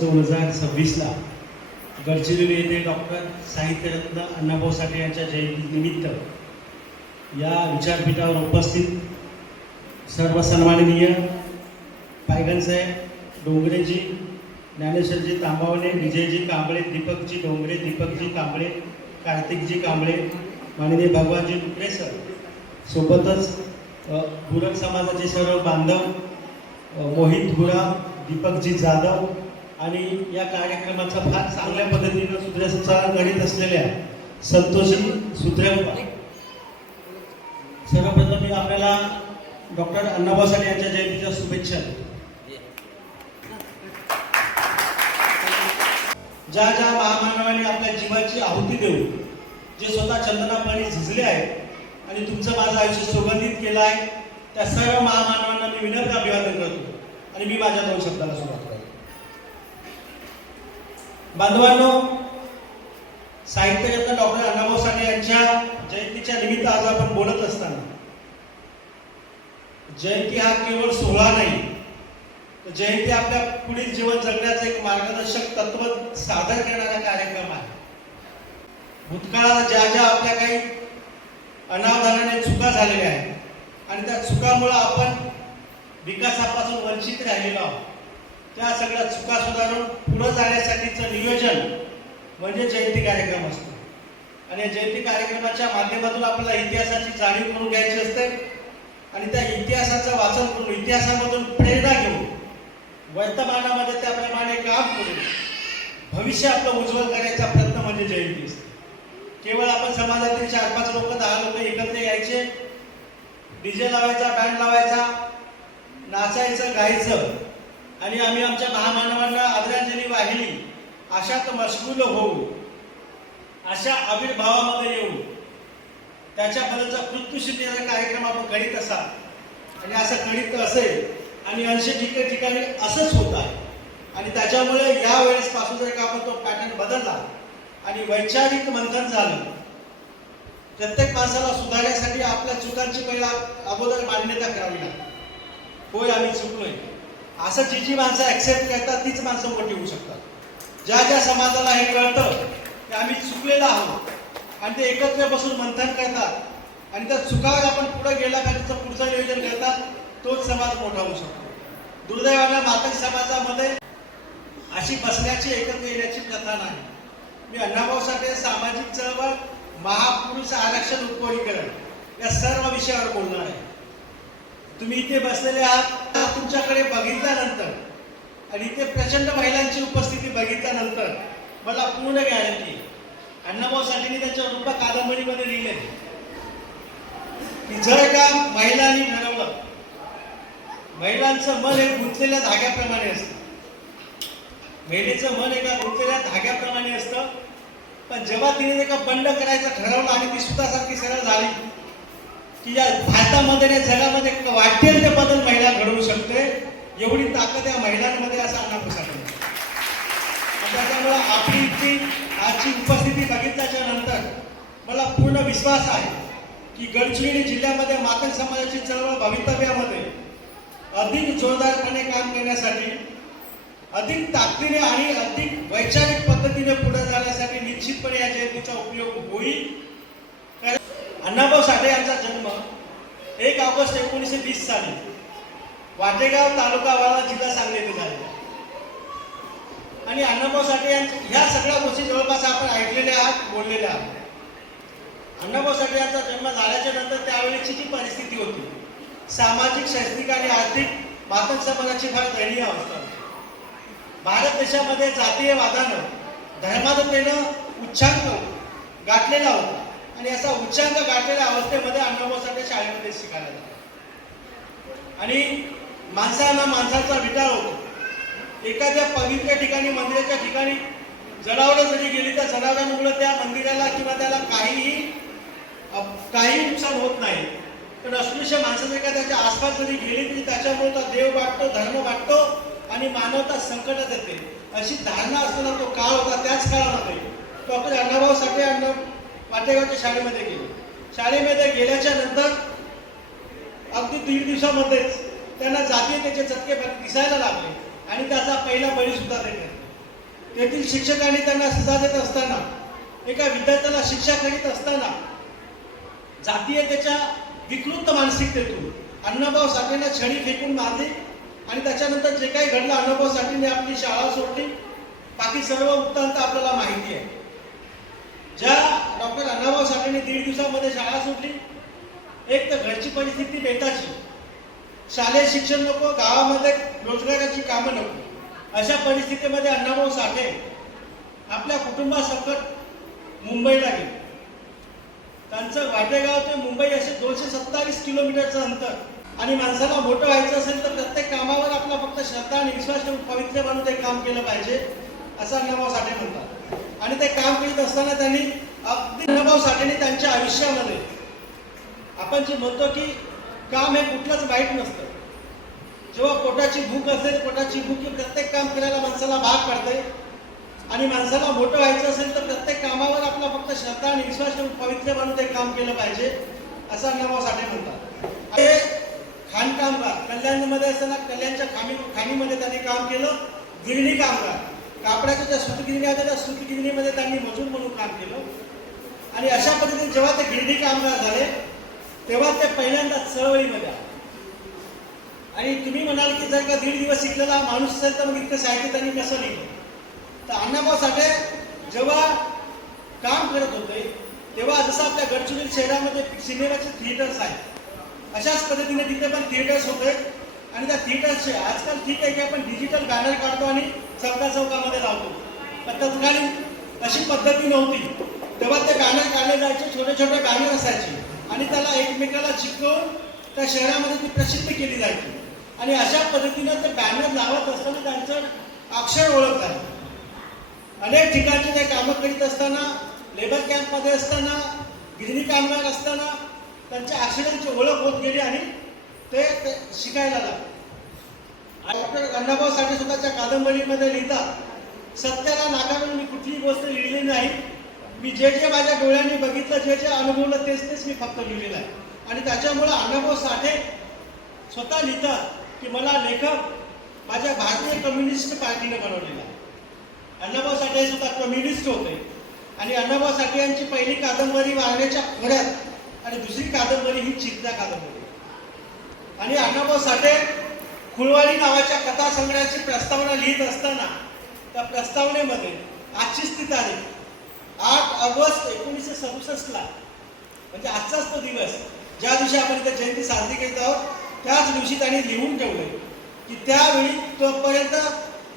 2026ला गडचिरोली येथे डॉक्टर साहित्यरत्न अण्णाभाऊ साठे यांच्या जयंतीनिमित्त या विचारपीठावर उपस्थित सर्व सन्माननीय पायगनसाहेब डोंगरेजी, ज्ञानेश्वरजी तांबावणे, विजयजी कांबळे, दीपकजी डोंगरे, दीपकजी कांबळे, कार्तिकजी कांबळे, माननीय भगवानजी डुकरे सर, सोबतच गुरक समाजाचे सर्व बांधव, मोहित गुरा, दीपकजी जाधव आणि या कार्यक्रमाचा फार चांगल्या पद्धतीने सूत्रसंचालन करीत असलेल्या संतोषी सूत्रप्पा. सर्वप्रथम मी आपल्याला डॉक्टर अण्णाभाऊ साठे यांच्या जयंतीच्या शुभेच्छा. ज्या ज्या महामानवांनी आपल्या जीवाची आहुती देऊन जे स्वतः चंदनापाणी झिजले आहेत आणि तुमचं माझं आयुष्य सुगंधित केलं आहे, त्या सर्व महामानवांना मी विनम्र अभिवादन करतो आणि मी माझ्या 2 शब्दाला सुरुवात करतो. बांधवांनो, साहित्यरत्न डॉक्टर अण्णाभाऊ साठे यांच्या जयंतीच्या निमित्त आज आपण बोलत असताना जयंती हा केवळ सोहळा नाही, तर जयंती आपल्या पुढील जीवन जगण्याचं एक मार्गदर्शक तत्व सादर करणारा कार्यक्रम आहे. भूतकाळात ज्या ज्या आपल्या काही अनावधानाने चुका झालेल्या आहेत आणि त्या चुकामुळे आपण विकासापासून वंचित राहिलेलो आहोत, त्या सगळ्या चुका सुधारून पुढे जाण्यासाठीचं नियोजन म्हणजे जयंती कार्यक्रम असतो. आणि या जयंती कार्यक्रमाच्या माध्यमातून आपल्याला इतिहासाची जाणीव करून घ्यायची असते आणि त्या इतिहासाचं वाचन करून इतिहासामधून प्रेरणा घेऊन वर्तमानामध्ये त्याप्रमाणे काम करून भविष्य आपलं उज्ज्वल करायचा प्रयत्न म्हणजे जयंती असते. केवळ आपण समाजातील 4-5 लोक 10 लोक एकत्र यायचे, डीजे लावायचा, बँड लावायचा, नाचायचं, गायचं आणि आम्ही आमच्या महामानवांना आदरांजली वाहिली अशात मशगूल होऊ, अशा आविर्भावामध्ये येऊ त्याच्या बद्दलचा कृत्युसिद्धीचा कार्यक्रम आपण करीत असाल आणि असं करीत असेल आणि अंश ठिकाणी असंच होत आहे. आणि त्याच्यामुळे यावेळेस पासून जर का आपण तो पॅटर्न बदलला आणि वैचारिक मंथन झालं, प्रत्येक माणसाला सुधारण्यासाठी आपल्या चुकांची पहिला अगोदर मान्यता करावी लागते. होय, आम्ही चुकलोय असं जी माणसं ऍक्सेप्ट करतात तीच माणसं मोठी होऊ शकतात. ज्या ज्या समाजाला हे कळतं की आम्ही चुकलेलो आहोत आणि ते एकत्र बसून मंथन करतात आणि त्या चुकावर आपण पुढे गेला पाहिजे पुढचं नियोजन करतात, तोच समाज मोठा होऊ शकतो. दुर्दैवानं मातंग समाजामध्ये अशी बसण्याची, एकत्र येण्याची प्रथा नाही. मी अण्णाभाऊ साठे, सामाजिक चळवळ, महापुरुष आरक्षण, उत्कोणीकरण या सर्व विषयावर बोलणार आहे. तुम्ही इथे बसलेले आहात, तुमच्याकडे बघितल्यानंतर आणि इथे प्रचंड महिलांची उपस्थिती बघितल्यानंतर मला पूर्ण गॅरंटी अण्णाभाऊ साठेंनी त्यांच्या रूपा कादंबरीमध्ये लिहिले की जर का महिलांनी ठरवलं, महिलांचं मन हे गुंतलेल्या धाग्याप्रमाणे असतं, महिलेचं मन एका गुंतलेल्या धाग्याप्रमाणे असतं, पण जेव्हा तिने एका बंड करायचं ठरवलं आणि ती सुतासारखी सरळ झाली की या भारतामध्ये या जगामध्ये वाटेल ते बदल महिला घडवू शकते, एवढी ताकद या महिलांमध्ये असं अण्णाभाऊ साठे. त्याच्यामुळे आपली इतकी आजची उपस्थिती बघितल्याच्या नंतर मला पूर्ण विश्वास आहे की गडचिरोली जिल्ह्यामध्ये मातंग समाजाची चळवळ भवितव्यामध्ये अधिक जोरदारपणे काम करण्यासाठी, अधिक ताकदीने आणि अधिक वैचारिक पद्धतीने पुढे जाण्यासाठी निश्चितपणे या जयंतीचा उपयोग होईल. अण्णाभाऊ साठे यांचा जन्म 1 ऑगस्ट 1920 साली वाटेगाव, तालुका वाळवा, जिल्हा सांगली येथे झाला. आणि अण्णाभाऊ साठे ह्या सगळ्या गोष्टी जवळपास आपण ऐकलेल्या आहात, बोललेल्या आहात. अण्णाभाऊ साठे यांचा जन्म झाल्याच्या नंतर त्यावेळेची जी परिस्थिती होती, सामाजिक, शैक्षणिक आणि आर्थिक मातंग समाजाची फार दयनीय अवस्था होती. भारत देशामध्ये जातीय वादानं, धर्मांधतेनं उच्चांक गाठलेला होता आणि असा उच्चांक गाठलेल्या अवस्थेमध्ये अण्णाभाऊ साठे शाळेमध्ये शिकायला लागले आणि माणसांना माणसाचा विटाळ होतो. एखाद्या पवित्र ठिकाणी, मंदिराच्या ठिकाणी जनावरं जरी गेली तर जनावरांमुळे त्या मंदिराला किंवा त्याला काही नुकसान होत नाही, पण अस्पृश्य माणसं जर का त्याच्या आसपास जरी गेली तरी त्याच्यामुळे तो देव वाटतो, धर्म वाटतो आणि मानवता संकटात येते, अशी धारणा असताना तो काळ होता. त्याच काळामध्ये डॉक्टर अण्णाभाऊ साठे वाटेगावच्या शाळेमध्ये गेले. शाळेमध्ये गेल्याच्या नंतर अगदी 1.5 दिवसामध्येच त्यांना जातीयतेचे चटके दिसायला लागले आणि त्याचा पहिला बळी सुद्धा ते घेतला. तेथील शिक्षकांनी त्यांना सजा देत असताना, एका विद्यार्थ्याला शिक्षा करीत असताना जातीयतेच्या विकृत मानसिकतेतून अण्णाभाऊ साठेंना छडी फेकून मारली आणि त्याच्यानंतर जे काही घडलं, अण्णाभाऊ साठेंनी आपली शाळा सोडली. बाकी सर्व वृत्तांत आपल्याला माहिती आहे. ज्या डॉक्टर अण्णाभाऊ साठेंनी 1.5 दिवसामध्ये शाळा सोडली, एक तर घरची परिस्थिती बेताची, शालेय शिक्षण नको, गावामध्ये रोजगाराची कामं नको, अशा परिस्थितीमध्ये अण्णाभाऊ साठे आपल्या कुटुंबासकट मुंबईला गेले. त्यांचं वाटेगाव ते मुंबई असे 227 किलोमीटरचं अंतर. आणि माणसाला मोठं व्हायचं असेल तर प्रत्येक कामावर आपला फक्त श्रद्धा आणि विश्वास ठेवून पवित्र बनून ते काम केलं पाहिजे, असं अण्णाभाऊ साठे म्हणतात. आणि ते काम करीत असताना त्यांनी अगदी अण्णाभाऊ साठेंनी त्यांच्या आयुष्यामध्ये, आपण जे म्हणतो की काम हे कुठलंच वाईट नसतं, जेव्हा पोटाची भूक असेल, पोटाची भूक ही प्रत्येक काम करायला माणसाला भाग पडते. आणि माणसाला मोठं व्हायचं असेल तर प्रत्येक कामावर आपला फक्त श्रद्धा आणि विश्वास ठेवून पवित्र बनून ते काम केलं पाहिजे, असं अण्णाभाऊ साठे म्हणतात. ते खाणकामगार, कल्याणमध्ये असताना कल्याणच्या खाणीमध्ये त्यांनी काम केलं. गिरणी कामगार, कापडाच्या ज्या सूतगिरणी होत्या त्या सूतगिरणीमध्ये त्यांनी मजूर म्हणून काम केलं. आणि अशा पद्धतीने जेव्हा ते गिरणी कामगार झाले तेव्हा ते पहिल्यांदा चळवळीमध्ये आले. आणि तुम्ही म्हणाल की जर का 1.5 दिवस शिकलेला माणूस असेल तर मग इतकं साहित्य त्यांनी कसं लिहिलं? तर अण्णाभाऊ साठे जेव्हा काम करत होते तेव्हा जसं आपल्या गडचिरोली शहरामध्ये सिनेमाचे थिएटर्स आहेत, अशाच पद्धतीने तिथे पण थिएटर्स होते. आणि त्या थिएटर्सचे आजकाल ठीक आहे की आपण डिजिटल बॅनर काढतो आणि चौकामध्ये लावतो, पण तत्कालीन अशी पद्धती नव्हती. तेव्हा ते बॅनर काढले जायचे, छोटे छोटे बॅनर असायचे आणि त्याला एकमेकाला चिकटवून त्या शहरामध्ये ती प्रसिद्ध केली जायची. आणि अशा पद्धतीनं ते बॅनर लावत असताना त्यांचं अक्षर ओळख झाली. अनेक ठिकाणचे ते कामं करीत असताना, लेबर कॅम्पमध्ये असताना, गिरणी कामगार असताना त्यांच्या अक्षरांची ओळख होत गेली आणि ते शिकायला लागले. डॉक्टर अण्णाभाऊ साठे स्वतःच्या कादंबरीमध्ये लिहितात, सत्याला नाकारून मी कुठलीही गोष्ट लिहिली नाही, मी जे जे माझ्या डोळ्यांनी बघितलं, जे जे अनुभवलं तेच मी फक्त लिहिलेलं आहे. आणि त्याच्यामुळं अण्णाभाऊ साठे स्वतः लिहितात की मला लेखक माझ्या भारतीय कम्युनिस्ट पार्टीने बनवलेला आहे. अण्णाभाऊ साठे सुद्धा कम्युनिस्ट होते. आणि अण्णाभाऊ साठे यांची पहिली कादंबरी वारण्याच्या खोऱ्यात आणि दुसरी कादंबरी ही चित्ता कादंबरी. आणि अण्णाभाऊ साठे खुळवाडी नावाच्या कथासंग्रहाची प्रस्तावना लिहित असताना त्या प्रस्तावनेमध्ये आजचीच ती तारीख 8 ऑगस्ट 1967 म्हणजे आजचाच तो दिवस, ज्या दिवशी आपण इथे जयंती साजरी करीत आहोत, त्याच दिवशी त्यांनी लिहून ठेवले की त्यावेळी तोपर्यंत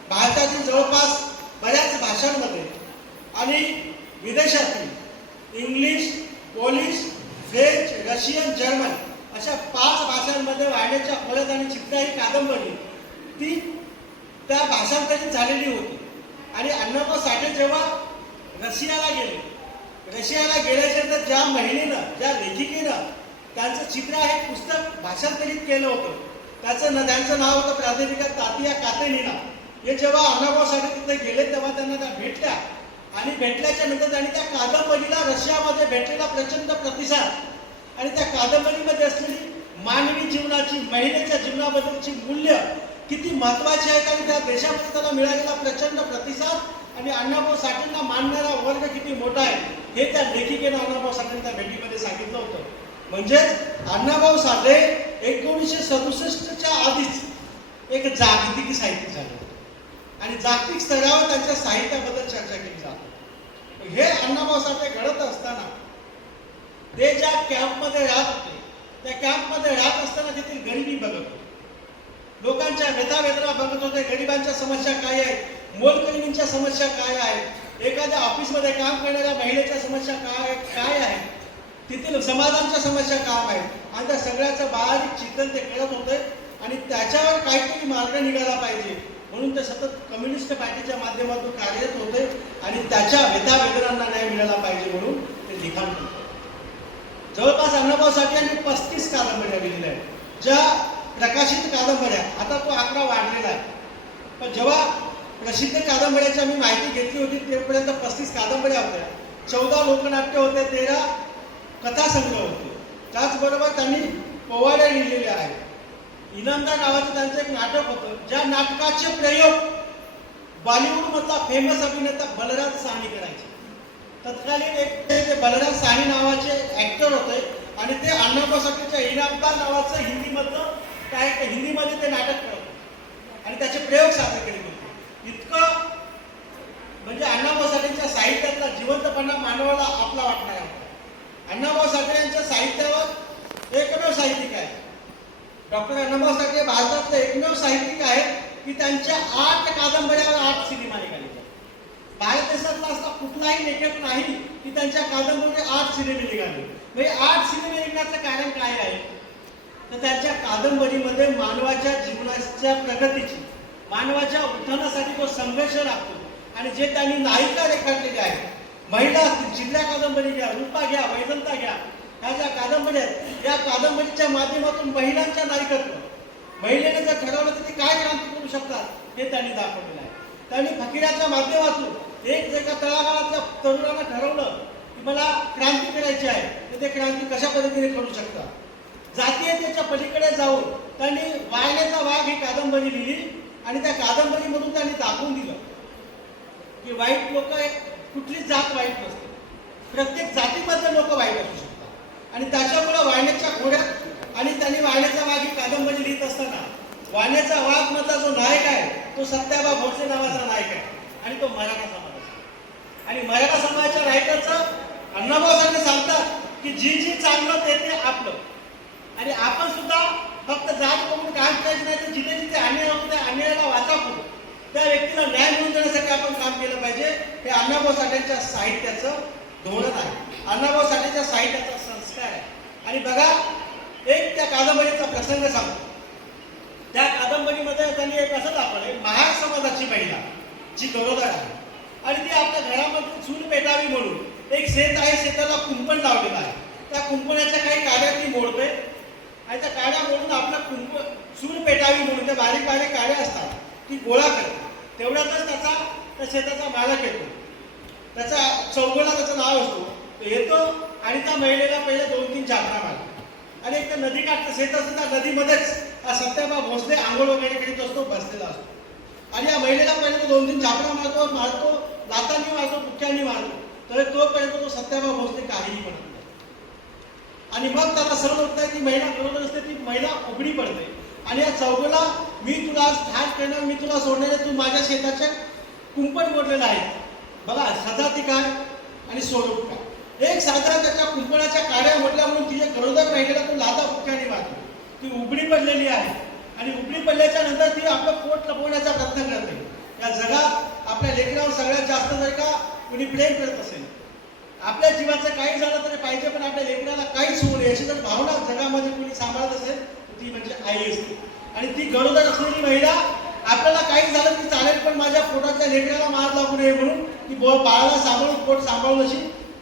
भारतातील जवळपास बऱ्याच भाषांमध्ये आणि विदेशातील English, Polish, French, Russian, German अशा 5 भाषांमध्ये वाड्याच्या खोऱ्यात आणि चित्ता ही कादंबरी ती त्या भाषांतरित झालेली होती. आणि अण्णाभाऊ साठे जेव्हा रशियाला गेल्यानंतर ज्या महिलेनं, ज्या लेखिकेनं त्यांचं चित्र हे पुस्तक भाषांतरित केलं होतं, त्यांचं नाव होतं प्राध्यापिका तातिया कातेनिना. हे जेव्हा अण्णाभाऊ साठे तिथे गेले तेव्हा त्यांना त्या भेटल्या. आणि भेटल्याच्या नंतर त्यांनी त्या कादंबरीला रशियामध्ये भेटलेला प्रचंड प्रतिसाद आणि त्या कादंबरीमध्ये असलेली मानवी जीवनाची, महिलेच्या जीवनाबद्दलची मूल्य किती महत्वाची आहेत आणि त्या देशामध्ये त्याला मिळालेला प्रचंड प्रतिसाद आणि अण्णाभाऊ साठेंना मानणारा वर्ग किती मोठा आहे हे त्या लेखिकेनं अण्णाभाऊ साठे त्या भेटीमध्ये सांगितलं होतं. म्हणजेच अण्णाभाऊ साठे 1967च्या आधीच एक जागतिक साहित्यिक झाले आणि जागतिक स्तरावर त्यांच्या साहित्याबद्दल चर्चा केली जाते. हे अण्णाभाऊ साठे घडत असताना ते ज्या कॅम्पमध्ये राहत होते, त्या कॅम्पमध्ये राहत असताना तेथील गरिबी बघत होते, लोकांच्या व्यथा बघत होते, गरिबांच्या समस्या काय आहेत, मोलकरणींच्या समस्या काय आहेत, एखाद्या ऑफिसमध्ये काम करणाऱ्या महिलेच्या समस्या काय आहेत, तेथील समाजांच्या समस्या काय आहेत, आणि त्या सगळ्याचं बारीक चिंतन ते करत होते. आणि त्याच्यावर काहीतरी मार्ग निघाला पाहिजे म्हणून ते सतत कम्युनिस्ट पार्टीच्या माध्यमातून कार्यरत होते आणि त्याच्या व्यथा-वेदनांना न्याय मिळाला पाहिजे म्हणून ते लिखाण करते. जवळपास अण्णाभाऊ साठे यांनी 35 कादंबऱ्या लिहिलेल्या आहेत, ज्या प्रकाशित कादंबऱ्या. आता तो आकडा वाढलेला आहे, पण जेव्हा प्रसिद्ध कादंबऱ्याची मी माहिती घेतली होती तेपर्यंत 35 कादंबऱ्या होत्या, 14 लोकनाट्य होते, 13 कथासंग्रह होते. त्याचबरोबर त्यांनी पोवाड्या लिहिलेल्या आहेत. इनामदार नावाचं त्यांचं एक नाटक होतं, ज्या नाटकाचे प्रयोग बॉलिवूड मधला फेमस अभिनेता बलराज साहनी करायचे. तत्कालीन एक ते बलराज साहनी नावाचे ऍक्टर होते आणि ते अण्णाभाऊ साठेच्या इनामदार नावाचं हिंदीमध्ये ते नाटक करत होते आणि त्याचे प्रयोग सादर केले होते. इतकं म्हणजे अण्णाभाऊ साठेंच्या साहित्यातला जिवंतपणा मानवाला आपला वाटणार होता. अण्णाभाऊ साठे यांच्या साहित्यावर एकमेव साहित्यिक आहे. डॉक्टर अण्णाभाऊ साठे भारतातले एकमेव साहित्यिक आहेत की त्यांच्या 8 कादंबऱ्यावर 8 सिनेमा निघाले. भारत देशातला असा कुठलाही लेखक नाही की त्यांच्या कादंबरीवर 8 सिनेमे निघाले. म्हणजे 8 सिनेमे निघण्याचं कारण काय आहे तर त्यांच्या कादंबरीमध्ये मानवाच्या जीवनाच्या प्रगतीची, मानवाच्या उत्थानासाठी तो संघर्ष लागतो आणि जे त्यांनी नायिका रेखाटलेल्या आहेत, महिला असतील, चित्र्या कादंबरी घ्या, रूपा घ्या, वैजंता घ्या, ह्या ज्या कादंबऱ्या आहेत या कादंबरीच्या माध्यमातून महिलांच्या नायकत्व, महिलेने जर ठरवलं तर ते काय क्रांती करू शकतात हे त्यांनी दाखवलेलं आहे. त्यांनी फकीराच्या माध्यमातून एक जर का तळागाळातल्या तरुणांना ठरवलं की मला क्रांती करायची आहे तर ते क्रांती कशा पद्धतीने करू शकतात. जातीयतेच्या पलीकडे जाऊन त्यांनी वाघेचा वाघ ही कादंबरी लिहिली आणि त्या कादंबरीमधून त्यांनी दाखवून दिलं की वाईट लोक, कुठलीच जात वाईट नसते, प्रत्येक जातीमध्ये लोक वाईट असू शकतात. आणि त्याच्यामुळे वाण्याच्या घोड्यात आणि त्यांनी वाण्याचा वाघ ही कादंबरी लिहित असताना वाण्याचा वाघ मधला जो नायक आहे तो सत्याबा भोसले नावाचा नायक आहे आणि तो मराठा समाजाचा. आणि मराठा समाजाच्या रायटरचं अण्णाभाऊ साठे सांगतात की जी चांगलं ते आपलं, आणि आपण सुद्धा फक्त जात बघून काम करायचं नाही तर जिथे जिथे अन्याय होतो त्या अन्यायाला वाचा करू, त्या व्यक्तीला न्याय मिळवून देण्यासाठी आपण काम केलं पाहिजे. हे अण्णाभाऊ साठेंच्या साहित्याचं धोरण आहे, अण्णाभाऊ साठेच्या साहित्याचा संस्कार आहे. आणि बघा, एक त्या कादंबरीचा प्रसंग सांगतो. त्या कादंबरीमध्ये त्यांनी एक असं दाखवलंय, महार समाजाची महिला जी गरोदर आहे आणि ती आपल्या घरामध्ये चूल पेटावी म्हणून एक शेत आहे, शेताला कुंपण लावलेलं आहे. त्या कुंपणाच्या काही काड्या ती मोडते आणि त्या काड्या मोडून आपला चूल पेटावी म्हणून त्या बारीक बारीक काड्या असतात ती गोळा करते. तेवढ्यातच त्या शेताचा मालक येतो, त्याचा चौगोला त्याचं नाव असतो, तो येतो आणि त्या महिलेला पहिले 2-3 झापडा मारतो आणि एक नदी काठचं शेत असतं, त्या नदीमध्येच हा सत्याबा भोसले आंघोळ वगैरे करीत असतो, बसलेला असतो आणि या महिलेला पहिले 2-3 झापडा मारतो, लातांनी मारतो, बुक्क्यांनी मारतो, तर तोपर्यंत तो सत्याबा भोसले काहीही म्हणत नाही. आणि मग त्याला सर्व होतं ती महिला करत असते, ती महिला उघडी पडते आणि या चौघला मी तुला ठार करणार, मी तुला सोडणार, तू माझ्या शेताच्या कुंपण मोडलेलं आहे. बघा सजा ती काय आणि स्वरूप काय. एक साधारण त्याच्या कुंपणाच्या काड्या मोडल्या म्हणून तिच्या गरोदर महिलेला तो लाथा बुक्क्याने मारतो, ती उघडी पडलेली आहे आणि उघडी पडल्याच्या नंतर ती आपलं पोट लपवण्याचा प्रयत्न करते. या जगात आपल्या लेकरावर सगळ्यात जास्त जर का कुणी प्रेम करत असेल, आपल्या जीवाचं काही झालं तरी पाहिजे पण आपल्या लेकराला काहीच होऊ नये अशी जर भावना जगामध्ये कुणी सांभाळत असेल ती म्हणजे आई असते. आणि ती गरोदर असलेली महिला आपल्याला काही झालं की चालेल पण माझ्या पोटाच्या लेकराला मार लागू नये म्हणून ती बाळाला सांभाळून, पोट सांभाळून अशी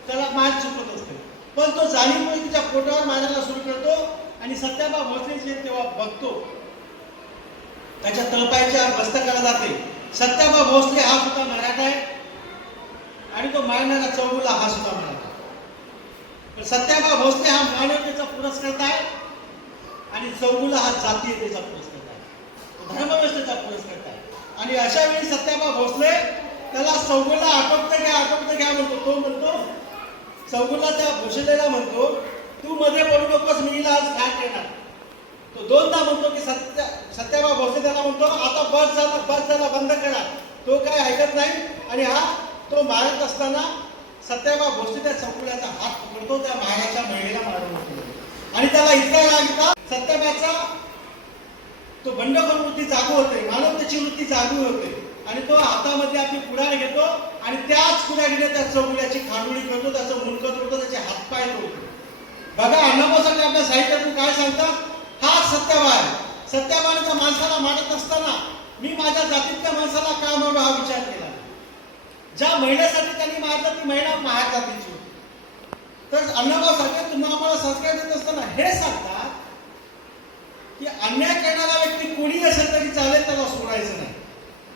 त्याला मार चुकत असते. पण तो जाणीवपूर्वक तिच्या पोटावर मारायला सुरू करतो आणि सत्याबा भोसले तेव्हा बघतो, त्याच्या तळपायाच्या मस्तकाला जाते. सत्याबा भोसले हा सुद्धा मराठा आहे आणि तो मारणारा चौगुला हा सुद्धा मराठा. पण सत्याबा भोसले हा मानवतेचा पुरस्कर्ता आहे आणि चौगुला हा जातीयतेचा पुरस्कर्ता आहे, धर्मव्यवस्थेचा पुरस्कर्ता आहे. आणि अशा वेळी सत्याबा भोसले त्याला चौगुला आटोपतं घ्या म्हणतो. तो म्हणतो, चौगुला त्या भोसलेला म्हणतो, तू मध्ये पडू नकोस, मी हिला आज ठार करणार. तो 2दा म्हणतो की सत्याबा भोसले त्याला म्हणतो आता बस झाला बंद करा. तो काय ऐकत नाही आणि हा तो मारत असताना सत्याबा भोसले त्या चौगुल्याचा हात पकडतो, त्या महाराच्या महिलेला मारून होतो आणि त्याला इतका लागला सत्याबाचा तो बंडखोर वृत्ती जागू होते, मानवतेची वृत्ती जागू होते आणि तो हातामध्ये आपली कुऱ्हाड घेतो आणि त्याच कुऱ्हाडीने त्या चौगुल्याची खांडोळी करतो, त्याचं मुंडकं तोडतो, त्याचे हातपाय तोडतो. बघा अण्णाभाऊ साठे आपल्या साहित्यातून काय सांगतात, हा सत्याबा आहे. सत्याबाने त्या माणसाला मारत असताना मी माझ्या जातीतल्या माणसाला का मारू हा विचार केला. ज्या महिलेसाठी त्यांनी मारलं ती महिला महार जातीची. तर अण्णाभाऊ साठे तुम्हाला आम्हाला संस्कार देत असताना हे सांगतात की अन्याय करणारा व्यक्ती कोणी असेल तरी चालेल, त्याला सोडायचं नाही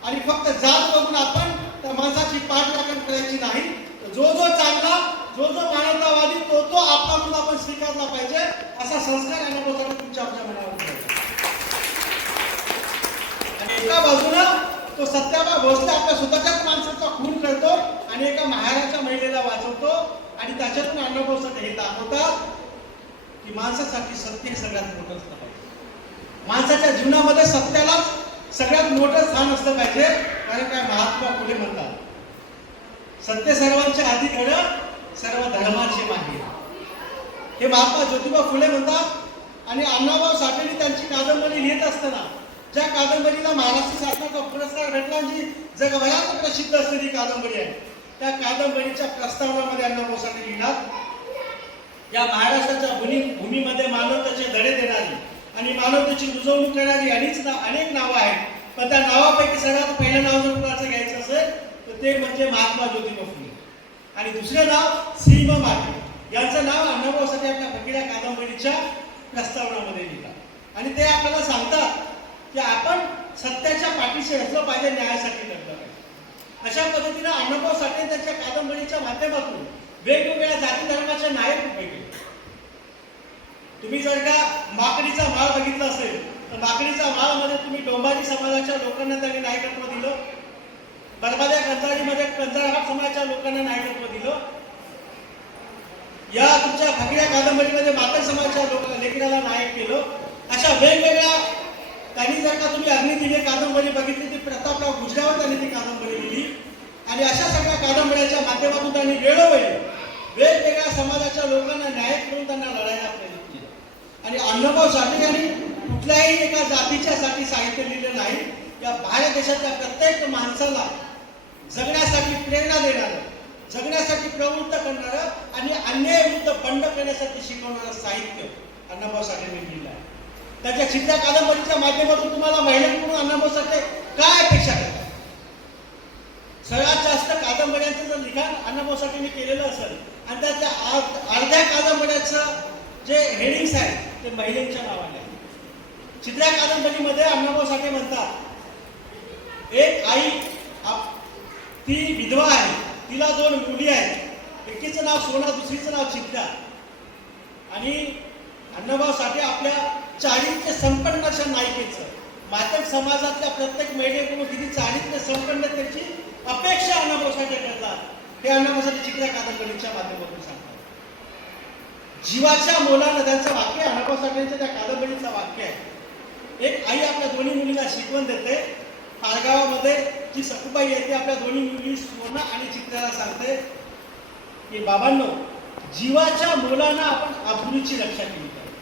आणि फक्त जात बघून आपण त्या माणसाची पाठराखण करायची नाही. जो चांगला, जो मानवतावादी तो आपला म्हणून आपण स्वीकारला पाहिजे, असा संस्कार अण्णाभाऊ साठे तुमच्या आपल्या मनावर. आणि एका बाजूला तो सत्याबा भोसले आपल्या स्वतःच्याच माणसाचा खून करतो आणि एका महाराच्या महिलेला वाचवतो आणि त्याच्यातून अण्णाभाऊ साठे हे दाखवतात की माणसासाठी सत्य हे सगळ्यात मोठं असतं पाहिजे. माणसाच्या जीवनामध्ये सत्यालाच सगळ्यात मोठं स्थान असलं पाहिजे. कारण काय महात्मा फुले म्हणतात सत्य सर्वांचे आधी खरं सर्व धर्माचे मागे. हे महात्मा ज्योतिबा फुले म्हणतात. आणि अण्णाभाऊ साठेंनी त्यांची कादंबरी लिहित असताना ज्या कादंबरीला महाराष्ट्र शासनाचा पुरस्कार भेटला जी जगभरात प्रसिद्ध असलेली कादंबरी आहे त्या कादंबरीच्या प्रस्तावनामध्ये अण्णाभाऊ साठे लिहितात या महाराष्ट्राच्या भूमीमध्ये मानवतेचे धडे देणारी आणि मानवतेची रुजवणूक करणारी अनेक नावं आहेत. पण त्या नावापैकी सगळ्यात पहिलं नाव जर कुणाचं घ्यायचं असेल तर ते म्हणजे महात्मा ज्योतिबा फुले आणि दुसरे नाव श्रीम माटे यांचं नाव अण्णाभाऊ साठे आपल्या फकीरा कादंबरीच्या प्रस्तावनामध्ये लिहितात. आणि ते आपल्याला सांगतात की आपण सत्याच्या पाठीशी असलं पाहिजे, न्यायासाठी लढलं पाहिजे. अशा पद्धतीने अण्णाभाऊ साठे त्यांच्या कादंबरीच्या माध्यमातून वेगवेगळ्या जाती धर्माचे नायक उभे केले. तुम्ही जर का माकडीचा माळ बघितला असेल तर माकडीचा माळमध्ये तुम्ही डोंबारी समाजाच्या लोकांना त्यांनी नायकत्व दिलं. बरबाद्या कंजारीमध्ये कंजारहाट समाजाच्या लोकांना नायकत्व दिलं. या तुमच्या फकीरा कादंबरीमध्ये मातंग समाजाच्या लेखकाला नायक केलं. अशा वेगवेगळ्या त्यांनी जर का तुम्ही अग्निदिव्य कादंबरी बघितली ती प्रतापराव गुजरावर त्यांनी ती कादंबरी लिहिली. आणि अशा सगळ्या कादंबऱ्याच्या माध्यमातून त्यांनी वेळोवेळी वेगवेगळ्या समाजाच्या लोकांना न्याय करून त्यांना लढायला प्रेरित केलं. आणि अण्णाभाऊ साठे यांनी कुठल्याही एका जातीच्या साठी साहित्य लिहिलं नाही. या भारत देशाच्या प्रत्येक माणसाला जगण्यासाठी प्रेरणा देणारं, जगण्यासाठी प्रवृत्त करणारं आणि अन्यायविरुद्ध बंड करण्यासाठी शिकवणारं साहित्य अण्णाभाऊ साठेंनी लिहिलं आहे. त्याच्या चित्रा कादंबरीच्या माध्यमातून तुम्हाला महिलांकडून अण्णाभाऊ साठे काय अपेक्षा करतात? सगळ्यात जास्त कादंबऱ्यांचं जर लिखाण अण्णाभाऊ साठेंनी केलेलं असेल आणि त्याच्या अर्ध्या कादंबऱ्याचं जे हेडिंग्स आहेत ते महिलांच्या नावाने आहे. चित्रा कादंबरीमध्ये अण्णाभाऊ साठे म्हणतात एक आई ती विधवा आहे, तिला 2 मुली आहेत, एकीचं नाव सोना दुसरीचं नाव चित्रा. आणि अण्णाभाऊ साठे आपल्या चारित्र्य संपन्न अशा नायिकेचं मातंग समाजातल्या प्रत्येक महिलेकडून किती चारित्र्य संपन्नतेची अपेक्षा अण्णाभाऊ साठे करतात हे अण्णाभाऊ साठे चित्रा कादंबरीच्या माध्यमातून सांगतात. जीवाच्या मोलानं त्यांचं वाक्य अण्णाभाऊ साठेंच्या त्या कादंबरीचं वाक्य आहे. एक आई आपल्या दोन्ही मुलीला शिकवण देते. पारगावामध्ये जी सखुबाई आहे ती आपल्या दोन्ही मुली सोना आणि चित्राला सांगते की बाबांनो जीवाच्या मोलानं आपण आबरूची रक्षा केली पाहिजे.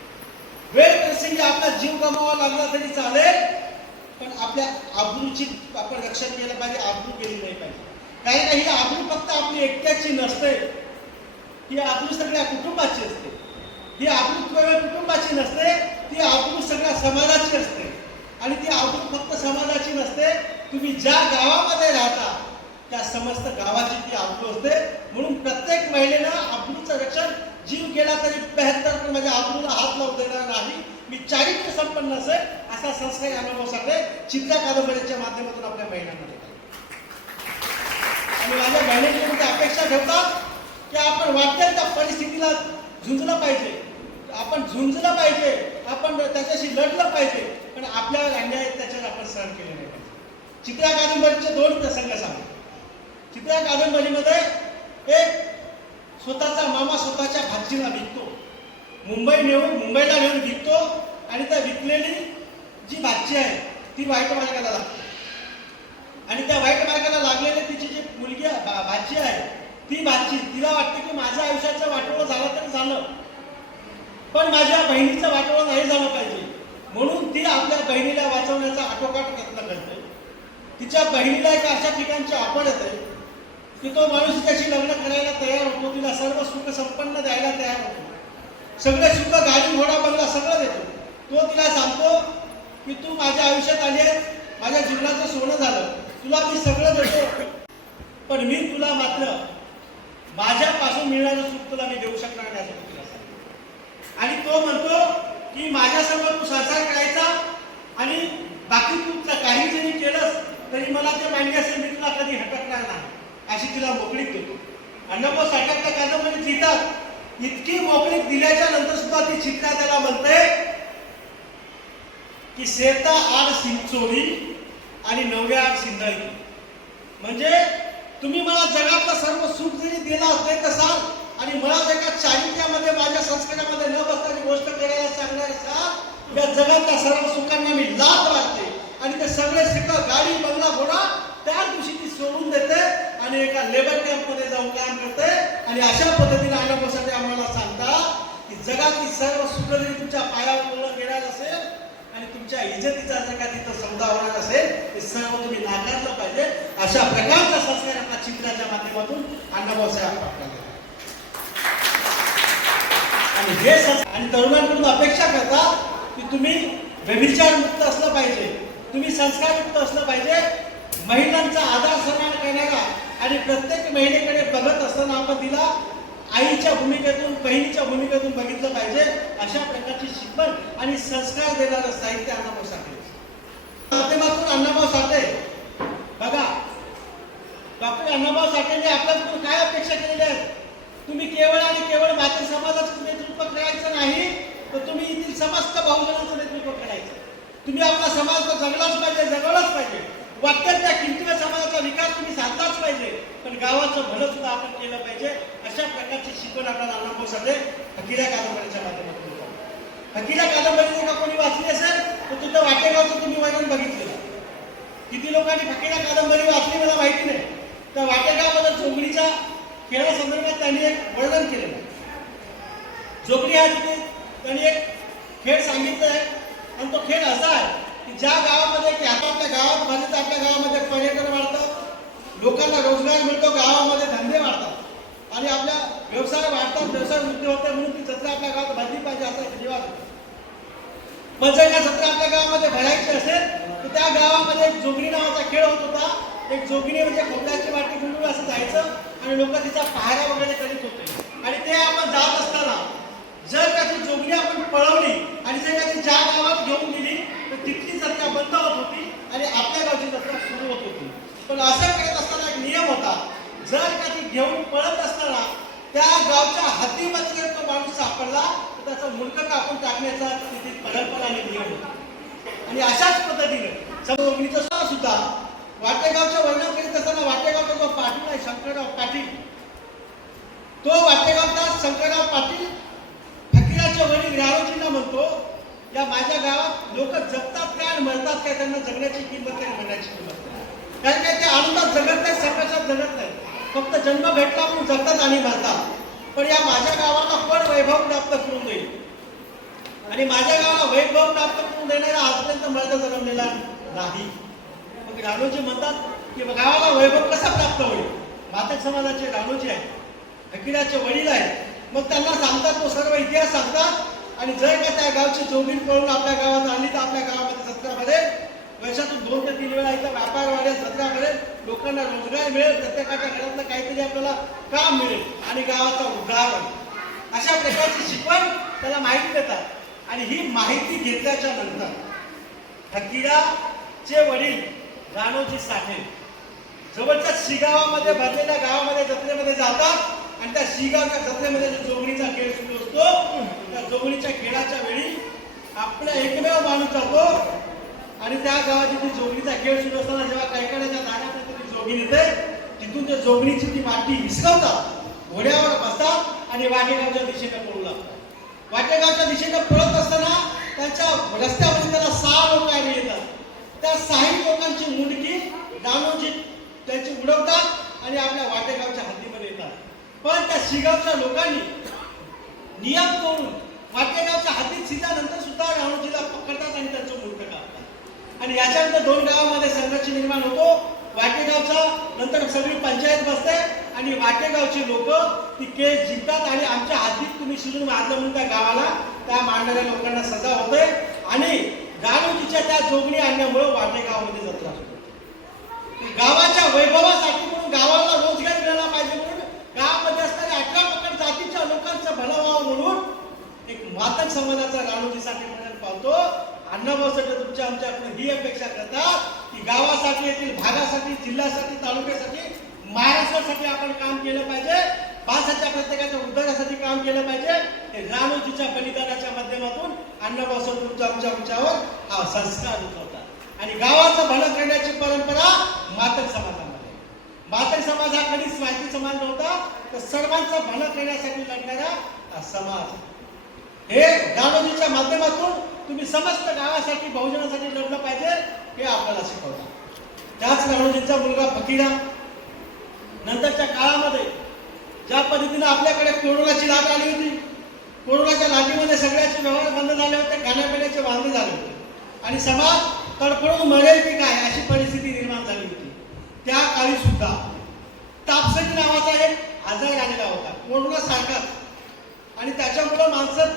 वेळ प्रसंगी आपला जीव गमावा लागला तरी चालेल पण आपल्या आबरूची आपण रक्षण केलं पाहिजे, आबरू केली नाही पाहिजे. कारण ही आबरू फक्त आपली एकट्याची नसते, ही आबरू सगळ्या कुटुंबाची असते. ही आबरू केवळ कुटुंबाची नसते, ती आबरू सगळ्या समाजाची असते. आणि ती आबरू फक्त समाजाची नसते, तुम्ही ज्या गावामध्ये राहता त्या समस्त गावाची ती आबरू असते. म्हणून प्रत्येक महिलेनं आबरूचं रक्षण जीव गेला तरी 72 म्हणजे आबरूला हात लावू देणार नाही, मी चारित्र्य संपन्न असेल असा संस्कार अण्णाभाऊ साठे चित्रा कादंबरीच्या माध्यमातून आपल्या महिलांना देतात. आणि माझ्या बहिणींकडून त्या अपेक्षा ठेवतात की आपण वाटेल त्या परिस्थितीला झुंजलं पाहिजे, आपण झुंजलं पाहिजे, आपण त्याच्याशी लढलं पाहिजे, पण आपल्यावर अन्याय त्याच्यावर आपण सहन केले नाही पाहिजे. चित्रा कादंबरीचे 2 प्रसंग सांगतो. चित्रा कादंबरीमध्ये एक स्वतःचा मामा स्वतःच्या भाचीला विकतो, मुंबईला नेऊन विकतो आणि त्या विकलेली जी भाची आहे ती वाईट मार्गाला लागते. आणि त्या वाईट मार्गाला लागलेली तिची जी मुलगी भाची आहे ती भाची तिला वाटते की माझ्या आयुष्याचं वाटोळं झालं तरी झालं पण माझ्या बहिणीचं वाटोळं नाही झालं पाहिजे. म्हणून ती आपल्या बहिणीला वाचवण्याचा आटोकाट प्रयत्न करते. तिच्या बहिणीला एक अशा ठिकाणची ऑफर येते की तो माणूस तिच्याशी लग्न करायला तयार होतो, तिला सर्व सुख संपन्न द्यायला तयार होतो, सगळे सुख गाडी घोडा बंगला सगळं देतो. तो तिला सांगतो की तू माझ्या आयुष्यात आली आहेस, माझ्या जीवनाचं सोनं झालं, तुला मी सगळं देतो पण मी तुला मात्र माझ्यापासून मिळणारं सुख तुला मी देऊ शकणार नाही असं तिला सांगतो. आणि तो म्हणतो की माझ्यासमोर तू संसार करायचा आणि बाकी तू काही जरी केलंस तरी मला ते मान्य असेल, मी तुला कधी हटकणार नाही अशी तिला मोकळीक देतो. अण्णाभाऊ साठे त्या कादंबरीत लिहितात, इतकी मोकळीक दिल्याच्या नंतर सुद्धा ती चित्रा त्याला म्हणते की सेता आड सिंचोरी आणि नव्या सिंधळकी. म्हणजे तुम्ही मला जगातलं सर्व सुख जरी देत असाल आणि मला एका चारित्र्यामध्ये माझ्या संस्कारामध्ये न बसणारी गोष्ट करायला सांगणार असाल, या जगातल्या सर्व सुखांना मी लाथ मारते आणि ते सगळे सुख, गाडी, बंगला, घोडा त्या दिवशी ती सोडून देते आणि एका लेबर कॅम्पमध्ये जाऊन काम करते. आणि अशा पद्धतीने अनुभवासाठी आम्हाला सांगतात की जगातली सर्व सुख जरी तुमच्या पायावर बोलून घेणार असेल आणि तुमच्या इज्जतीचा जर का तिथं सौदा होणार असेल, ते सर्व तुम्ही नाकारलं पाहिजे. अशा प्रकारचा संस्कार आपल्या चित्राच्या माध्यमातून अण्णाभाऊ साहेब आपल्याला आणि हे आणि तरुणांकडून अपेक्षा करतात की तुम्ही व्यभिचार मुक्त असलं पाहिजे, तुम्ही संस्कारयुक्त असलं पाहिजे, महिलांचा आदर सन्मान करणारा आणि प्रत्येक महिलेकडे बघत असताना आपण तिला आईच्या भूमिकेतून, बहिणीच्या भूमिकेतून बघितलं पाहिजे. अशा प्रकारची शिकवण आणि संस्कार देणारं साहित्य अण्णाभाऊ साठे माध्यमातून अण्णाभाऊ साठे बघा. डॉक्टर अण्णाभाऊ साठेंनी आपल्याकडून काय अपेक्षा केलेल्या आहेत? तुम्ही केवळ आणि केवळ मातृ समाजाचं नेतृत्व करायचं नाही, तर तुम्ही येथील समस्त बहुजनांचं नेतृत्व करायचं. तुम्ही आपला समाज तर जगलाच पाहिजे, जगवलाच पाहिजे. वाटतं त्या किंचित समाजाचा विकास तुम्ही साधलाच पाहिजे, पण गावाचं भलं सुद्धा आपण केलं पाहिजे. अशा प्रकारची शिकवण आपल्याला अण्णाभाऊ साठे हकीरा कादंबरीच्या माध्यमातून होतात. हकीरा कादंबरी जर का कोणी वाचली असेल तर तिथं वाटेगावचं तुम्ही वर्णन बघितलेलं. किती लोकांनी हकीरा कादंबरी वाचली मला माहिती नाही. त्या वाटेगावमध्ये जोगणीच्या खेळासंदर्भात त्यांनी एक वर्णन केलेलं. जोगणी हा तिथे त्यांनी एक खेळ सांगितलं आहे आणि तो खेळ असा आहे की ज्या गावामध्ये की आता आपल्या गावात म्हणजे आपल्या गावामध्ये पर्यटन वाढतं, लोकांना रोजगार मिळतो, गावामध्ये धंदे वाढतात आणि आपल्या व्यवसाय वाढतात, व्यवसाय वृद्धी होते, म्हणून ती जत्रा आपल्या गावात भरली पाहिजे असा जीवा. पण जर का जत्रा आपल्या गावामध्ये भरायची असेल तर त्या गावामध्ये एक जोगणी नावाचा खेळ होत होता. एक जोगणी म्हणजे खोबऱ्याची वाटी गुंडून असं जायचं आणि लोक तिचा पहारा वगैरे करीत होते. आणि ते आपण जात असताना जर का ती जोगणी आपण पळवली आणि जर का ती ज्या गावात घेऊन गेली तर तिथली जत्रा बंद होत होती आणि आपल्या गावची जत्रा सुरू होत होती. पण असं करत असताना एक नियम होता, जर का ती घेऊन पळत असताना त्या गावच्या हद्दीमध्ये जर तो माणूस सापडला तर त्याचा मुंडकं कापून टाकण्याचा तिथे परंपरा आणि नियम होता. आणि अशाच पद्धतीने जोगणीचं सुद्धा वाटेगावच्या वर्णन करीत असताना वाटेगावचा जो पाटील आहे शंकरराव पाटील, तो वाटेगावचा शंकरराव पाटील फकीराच्या वडील राणोजींना म्हणतो, या माझ्या गावात लोक जगतात काय आणि मरतात काय, त्यांना जगण्याची किंमत काय मरण्याची किंमत काय. कारण काय ते आनंदात जगत नाही, संकटात जगत नाही, फक्त जन्म भेटला म्हणून जगतात आणि मरतात. पण या माझ्या गावाला पण वैभव प्राप्त करून देईल आणि माझ्या गावाला वैभव प्राप्त करून देणारा आजपर्यंत मर्द जन्मलेला नाही. मग राणोजी म्हणतात की गावाला वैभव कसा प्राप्त होईल? मातक समाजाचे राणोजी आहेत, फकीराचे वडील आहेत. मग त्यांना सांगतात, तो सर्व इतिहास सांगतात आणि जर का त्या गावची जोगणी पळून आपल्या गावात आणली तर आपल्या गावामध्ये जत्रा भरेल, वर्षातून 2 ते 3 वेळा इथं व्यापार वाढेल, जत्रा भरेल, लोकांना रोजगार मिळेल, प्रत्येकाच्या घरातलं काहीतरी आपल्याला काम मिळेल आणि गावाचा उद्धार होईल. अशा प्रकारची शिकवण त्याला माहिती देतात. आणि ही माहिती घेतल्याच्या नंतर फकीराचे वडील राणोजी साठे जवळच्या शिगावामध्ये भरलेल्या गावामध्ये जत्रेमध्ये जातात आणि त्या शिगावच्या जत्रेमध्ये जो जोगणीचा खेळ सुरू असतो, त्या जोगणीच्या खेळाच्या वेळी आपला एकमेव माणूस जातो आणि त्या गावाची ती जोगणीचा खेळ सुरू असताना जेव्हा कैकाड्याच्या दारात ती जोगणी येते, तिथून त्या जोगणीची ती माती हिसकावतात, घोड्यावर बसतात आणि वाटेगावच्या दिशेने पळू लागतात. वाटेगावच्या दिशेने पळत असताना त्यांच्या रस्त्यामध्ये त्याला 6 लोक आले येतात. त्या 6 लोकांची मुंडकी राणोजी त्यांची उडवतात आणि आपल्या वाटेगावच्या हद्दीमध्ये येतात. पण त्या शिगावच्या लोकांनी नियम तोडून वाटेगावच्या हद्दीत शिरल्यानंतर सुद्धा राणोजीला पकडतात आणि त्यांचं मुंडकं कापतात. आणि याच्यानंतर 2 गावामध्ये संघर्ष निर्माण होतो. वाटेगावचा नंतर सगळी पंचायत बसते आणि वाटेगावची लोक ती केस जिंकतात आणि आमच्या हद्दीत तुम्ही शिरून मारलं म्हणून त्या गावाला, त्या मारणाऱ्या लोकांना सजा होते आणि राणोजीच्या त्या जोगणी आणल्यामुळे वाटेगावामध्ये जत्रा होते. गावाच्या वैभवासाठी म्हणून गावाला रोजगार मिळाला पाहिजे म्हणून गावामध्ये असणाऱ्या 18 पकड जातीच्या लोकांचं भलं व्हावं म्हणून एक मातक समाजाचा राणोजीसाठी म्हणून पावतो. अण्णाभाऊ साठे तुमच्या आमच्याकडून ही अपेक्षा करतात की गावासाठी, येथील भागासाठी, जिल्ह्यासाठी, तालुक्यासाठी, महाराष्ट्रासाठी आपण काम केलं पाहिजे, भाषाच्या प्रत्येकाच्या उद्धारासाठी काम केलं पाहिजे. हे राणोजीच्या बलिदानाच्या माध्यमातून अण्णाभाऊ साठे तुमच्या आमच्यावर हा संस्कार उठवतात आणि गावाचं भलं करण्याची परंपरा मातक समाजामध्ये. मातक समाज हा कधीच माहिती समाज नव्हता, तर सर्वांचं भलं करण्यासाठी लढणारा समाज. हे राणोजीच्या माध्यमातून तुम्ही समस्त गावासाठी बहुजनासाठी लढलं पाहिजे हे आपल्याला शिकवतात. त्याच राणोजींचा मुलगा फकीरा नंतरच्या काळामध्ये ज्या पद्धतीने आपल्याकडे कोरोनाची लाट आली होती, कोरोनाच्या लाटेमध्ये सगळ्याचे व्यवहार बंद झाले होते, खाण्यापिण्याचे वांदे झाले होते आणि समाज तडफडून मरेल की काय अशी परिस्थिती निर्माण झाली होती. त्या काळी सुद्धा तापसजी नावाचा एक आजार आलेला होता, कोरोना सारखाच, आणि त्याच्यामुळे माणसं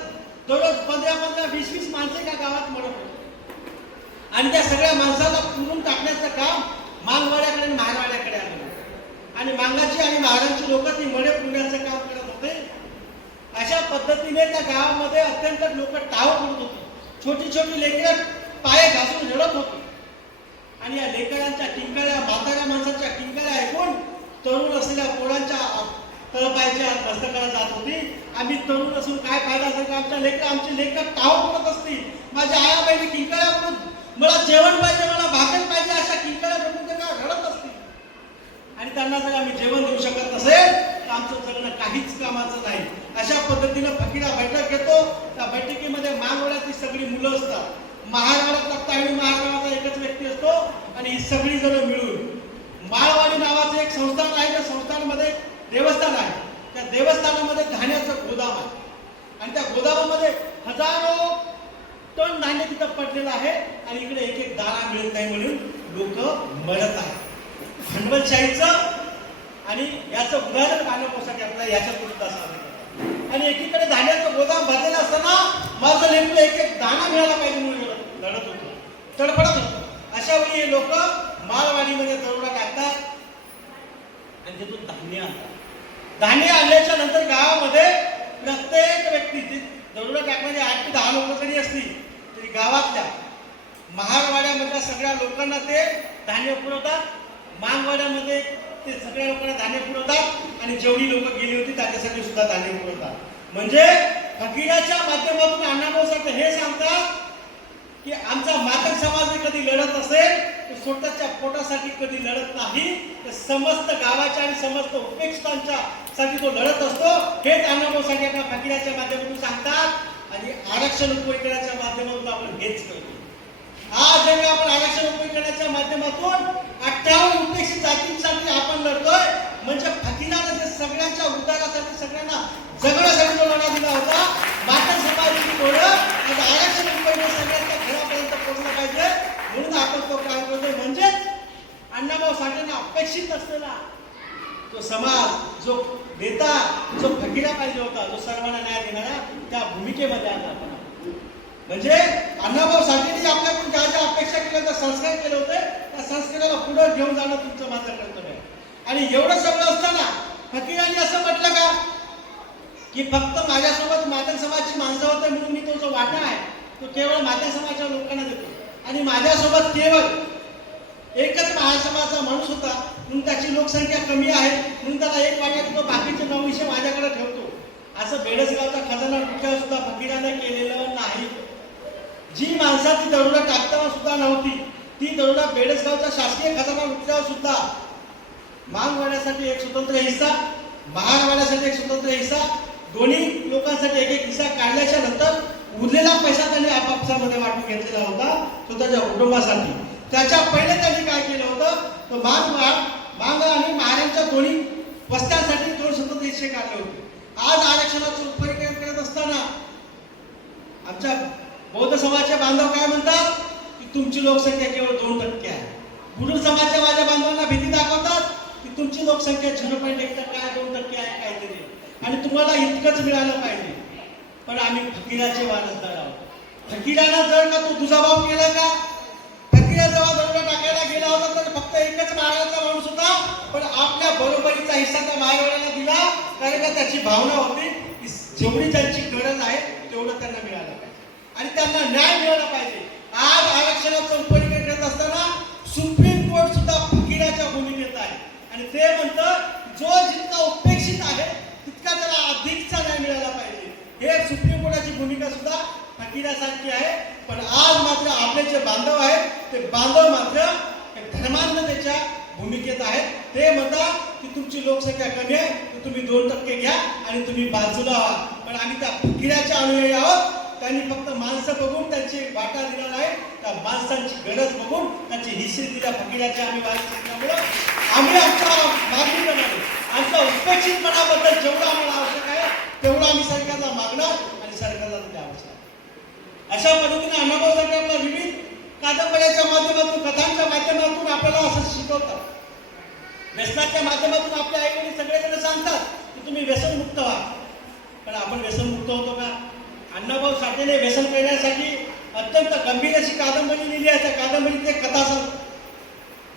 दररोज 15-20 माणसं एका गावात मरत होते आणि त्या सगळ्या माणसाला पुरून टाकण्याचं काम मांगवाड्याकडे आणि महारवाड्याकडे आलं आणि मांगाची आणि महारांची लोक ती मळे पुण्याचं काम करत होते. अशा पद्धतीने त्या गावामध्ये अत्यंत लोक टाव करत होते. छोटी छोटी लेकरं पाय घासून रडत होती आणि या लेकरांच्या किंकाळ्या, म्हाताऱ्या माणसाच्या किंकाळ्या ऐकून तरुण असलेल्या पोरांच्या तळपायच्या मस्तकाला जात होती. आम्ही तरुण असून काय फायदा असेल का, आमचे लेकर टाव करत असतील, माझ्या आया बहिणी किंकाळ्या करून मला जेवण पाहिजे, मला भाकर पाहिजे अशा किंकाळ्या बघून ते का रडत असतील. आणि त्यांना जर आम्ही जेवण देऊ शकत नसेल तर आमचं जगणं काहीच कामाचं नाही. अशा पद्धतीनं फकीरा बैठक घेतो. त्या बैठकीमध्ये माळवाड्याची सगळी मुलं असतात, महाराष्ट्रात फक्त आणि महाराष्ट्राचा एकच व्यक्ती असतो आणि ही सगळी जण मिळून माळवाडी नावाचं एक संस्थान आहे. त्या संस्थानामध्ये देवस्थान आहे. त्या देवस्थानामध्ये धान्याचं गोदाम आहे आणि त्या गोदामामध्ये हजारो टन धान्य तिथं पडलेलं आहे आणि इकडे एक एक दाणा मिळत नाही म्हणून लोक मरत आहेत. भांडवलशाहीचं आणि याचं उदाहरण मानवण्यासाठी आपल्याला याच्यातून सुद्धा सादर करतात. आणि एकीकडे धान्याचं गोदाम भरलेलं असताना माझं नेमकं एक एक दाणा मिळाला पाहिजे म्हणून लढत होतो, तडफडत होतो. अशा वेळी हे लोक माळवाडीमध्ये दरोडा टाकतात आणि तिथून धान्य आणतात. धान्य आणल्याच्या नंतर गावामध्ये प्रत्येक व्यक्ती दरोडा टाकणारे 8 ते 10 लोक जरी असतील तरी गावातल्या महारवाड्यामधल्या सगळ्या लोकांना ते धान्य पुरवतात. मांगवाड्यामध्ये ते सगळ्या लोकांना धान्य पुरवतात आणि जेवढी लोक गेली होती त्याच्यासाठी सुद्धा धान्य पुरवतात. म्हणजे फकीराच्या माध्यमातून अण्णाभाऊ साठे हे सांगतात की आमचा मातक समाज कधी लढत असेल तर स्वतःच्या पोटासाठी कधी लढत नाही, तर समस्त गावाच्या आणि समस्त उपेक्षितांच्या साठी तो लढत असतो. हेच अण्णाभाऊ साठे आपल्या फकीराच्या माध्यमातून सांगतात आणि आरक्षण उपयोगाच्या माध्यमातून आपण हेच करतो. आज जर आपण आरक्षण उपयोगाच्या माध्यमातून 58 उपेक्षित जातींसाठी आपण लढतोय, म्हणजे फकीराने जे सगळ्यांच्या उद्धारासाठी सगळ्यांना जगण्यासाठी जो लढा दिला होता, मातक समाजाची ओळख आज आरक्षण उपयोग सगळ्यांच्या घरापर्यंत पोहोचला पाहिजे म्हणून आपण तो काय करतोय. म्हणजेच अण्णाभाऊ साठेंना अपेक्षित असलेला जो समाज, जो नेता, जो फकीरा पाहिजे होता, जो सर्वांना न्याय देणारा, त्या भूमिकेमध्ये आज आपण म्हणजे अण्णाभाऊ साठेंनी आपल्याकडून ज्या ज्या अपेक्षा केल्या, त्या संस्कार केले होते, त्या संस्काराला पुढे घेऊन जाणं तुमचं माझं कर्तव्य आहे. आणि एवढं सगळं असताना फकीरांनी असं म्हटलं का की फक्त माझ्यासोबत मातक समाजाची माणसं होते म्हणून मी तो जो वाटा आहे तो केवळ मातक समाजाच्या लोकांना देतो आणि माझ्यासोबत केवळ एकच महासमाजाचा माणूस होता म्हणून त्याची लोकसंख्या कमी आहे म्हणून त्याला एक वाटा देतो, बाकीचे 9 विषय माझ्याकडे ठेवतो. असं बेडसगावचा खजाना कुठल्या सुद्धा फकीराने केलेलं नाही. जी माणसं ती दरोडा टाकताना सुद्धा नव्हती, ती दरोडा बेडसगावचा शासकीय खजाना उठल्यावर सुद्धा मांगवाड्यासाठी एक स्वतंत्र हिस्सा, महारवाड्यासाठी एक स्वतंत्र हिस्सा, दोन्ही लोकांसाठी एक एक हिस्सा काढल्याच्या नंतर उरलेला पैसा त्यांनी आपापसामध्ये वाटून घेतलेला होता स्वतःच्या कुटुंबासाठी. त्याच्या पहिले त्यांनी काय केलं होतं, तर मांग आणि महारांच्या दोन्ही वस्त्यांसाठी 2 स्वतंत्र हिस्से काढले होते. आज आरक्षणाचा उपयोग करत असताना आमच्या बौद्ध समाजाचे बांधव काय म्हणतात की तुमची लोकसंख्या केवळ 2% आहे. गुरु समाजाच्या माझ्या बांधवांना भीती दाखवतात की तुमची लोकसंख्या 0.1% काय 2% आहे काहीतरी आणि तुम्हाला इतकंच मिळालं पाहिजे. पण आम्ही फकीराचे वारसदार आहोत. फकीरानं जर का तो दुजाभाव केला का, फकीरा जेव्हा दरोडा टाकायला गेला होता तर फक्त एकच महाराजांचा माणूस होता, पण आपल्या बरोबरीचा हिस्सा त्या मायवाड्याला दिला कारण का त्याची भावना होती की जेवढी त्यांची गरज आहे तेवढं त्यांना मिळालं पाहिजे आणि त्यांना न्याय मिळाला पाहिजे. आज आरक्षणाचं उपयोग करत असताना सुप्रीम कोर्ट सुद्धा फकीराच्या भूमिकेत आहे आणि ते म्हणतं जो जितका उपेक्षित आहे तितका त्याला अधिकचा न्याय मिळाला पाहिजे. हे सुप्रीम कोर्टाची भूमिका सुद्धा फकीरासारखी आहे, पण आज मात्र आपले जे बांधव आहेत ते बांधव मात्र धर्मांधतेच्या भूमिकेत आहेत. ते म्हणतात की तुमची लोकसंख्या कमी आहे तर तुम्ही 2% घ्या आणि तुम्ही बाजूला व्हा. पण आम्ही त्या फकीराच्या अनुयायी आहोत. त्यांनी फक्त माणसं बघून त्यांची वाटा दिला नाही, त्या माणसांची गरज बघून त्यांची हिस्से दिल्या फकीराची आम्ही वाटल्यामुळे आम्ही आमच्या मागणीप्रमाणे आमच्या उपेक्षितपणाबद्दल जेवढं आम्हाला आवश्यक आहे तेवढं आम्ही सरकारला मागणार आणि सरकारला ते आवश्यक आहे. अशा पद्धतीने अनुभव सरकारला विविध कादंबऱ्याच्या माध्यमातून कथांच्या माध्यमातून आपल्याला असं शिकवतात. व्यसनाच्या माध्यमातून आपल्या आई वडील सगळेजण सांगतात की तुम्ही व्यसनमुक्त व्हा. पण आपण व्यसनमुक्त होतो का? अण्णाभाऊ साठेने व्यसन करण्यासाठी अत्यंत गंभीर अशी कादंबरी लिहिली आहे. त्या कादंबरीत एक कथा सांगतो.